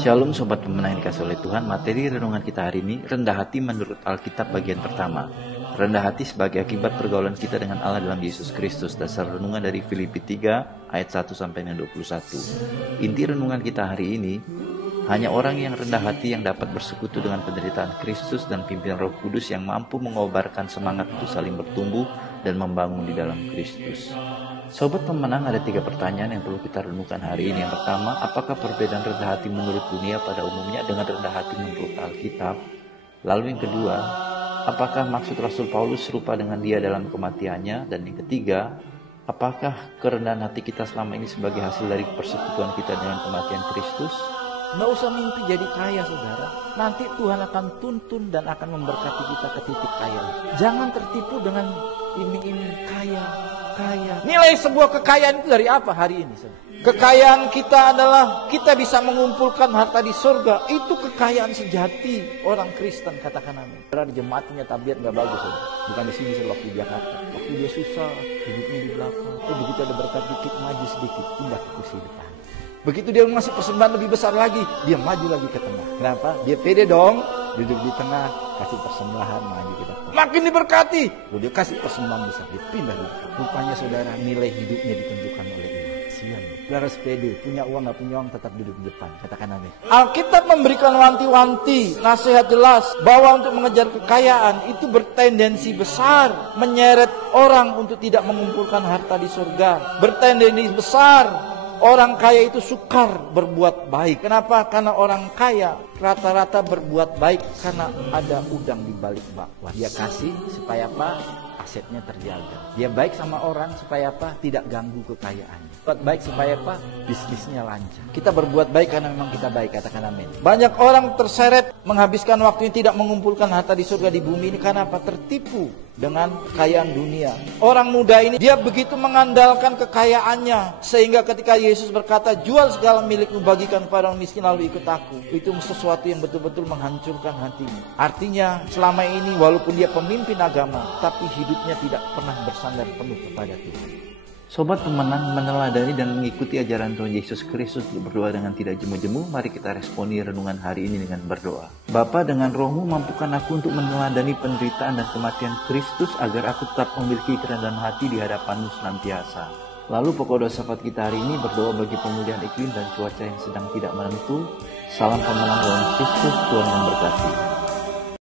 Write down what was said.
Shalom Sobat Pemenang yang dikasih oleh Tuhan. Materi renungan kita hari ini, rendah hati menurut Alkitab bagian pertama. Rendah hati sebagai akibat pergaulan kita dengan Allah dalam Yesus Kristus. Dasar renungan dari Filipi 3 ayat 1 sampai 21. Inti renungan kita hari ini, hanya orang yang rendah hati yang dapat bersekutu dengan penderitaan Kristus dan pimpinan Roh Kudus yang mampu mengobarkan semangat untuk saling bertumbuh dan membangun di dalam Kristus. Sobat Pemenang, ada 3 pertanyaan yang perlu kita renungkan hari ini. Yang pertama, apakah perbedaan rendah hati menurut dunia pada umumnya dengan rendah hati menurut Alkitab? Lalu yang kedua, apakah maksud Rasul Paulus serupa dengan dia dalam kematiannya? Dan yang ketiga, apakah kerendahan hati kita selama ini sebagai hasil dari persekutuan kita dengan kematian Kristus? Nggak usah mimpi jadi kaya, saudara. Nanti Tuhan akan tuntun dan akan memberkati kita ke titik kaya. Jangan tertipu dengan iming-iming kaya. Nilai sebuah kekayaan itu dari apa hari ini, saudara? Kekayaan kita adalah kita bisa mengumpulkan harta di surga. Itu kekayaan sejati orang Kristen, katakan amin. Di jemaat punya tabiat nggak bagus, saudara. Bukan di sini, waktu di Jakarta. Waktu dia susah, hidupnya di belakang. Begitu ada berkat dikit, maju sedikit, pindah ke kursi depan. Begitu dia ngasih persembahan lebih besar lagi, dia maju lagi ke tengah. Kenapa? Dia pede dong, duduk di tengah, kasih persembahan, maju ke depan. Makin diberkati, lalu dia kasih persembahan besar, dia pindah di depan. Rupanya saudara, nilai hidupnya ditentukan oleh iman. Siang, saudara pede, punya uang nggak punya uang tetap duduk di depan. Katakan amin. Alkitab memberikan wanti-wanti, nasihat jelas bahwa untuk mengejar kekayaan itu bertendensi besar menyeret orang untuk tidak mengumpulkan harta di surga. Bertendensi besar. Orang kaya itu sukar berbuat baik. Kenapa? Karena orang kaya rata-rata berbuat baik karena ada udang di balik bakwan. Dia kasih supaya apa? Asetnya terjaga. Dia baik sama orang supaya apa? Tidak ganggu kekayaannya. Buat baik supaya apa? Bisnisnya lancar. Kita berbuat baik karena memang kita baik, katakan amin. Banyak orang terseret menghabiskan waktunya tidak mengumpulkan harta di surga di bumi ini karena apa? Tertipu dengan kekayaan dunia. Orang muda ini dia begitu mengandalkan kekayaannya sehingga ketika Yesus berkata, jual segala milikmu, bagikan kepada orang miskin lalu ikut aku. Itu sesuatu yang betul-betul menghancurkan hatinya. Artinya selama ini walaupun dia pemimpin agama, tapi hidupnya tidak pernah bersandar penuh kepada Tuhan. Sobat Pemenang, meneladani dan mengikuti ajaran Tuhan Yesus Kristus untuk berdoa dengan tidak jemu-jemu, mari kita responi renungan hari ini dengan berdoa. Bapa, dengan Roh-Mu mampukan aku untuk meneladani penderitaan dan kematian Kristus agar aku tetap memiliki kerendahan hati di hadapan-Mu senantiasa. Lalu pokok doa syafaat kita hari ini berdoa bagi pemulihan iklim dan cuaca yang sedang tidak menentu. Salam pemenang dalam Kristus, Tuhan yang berkati.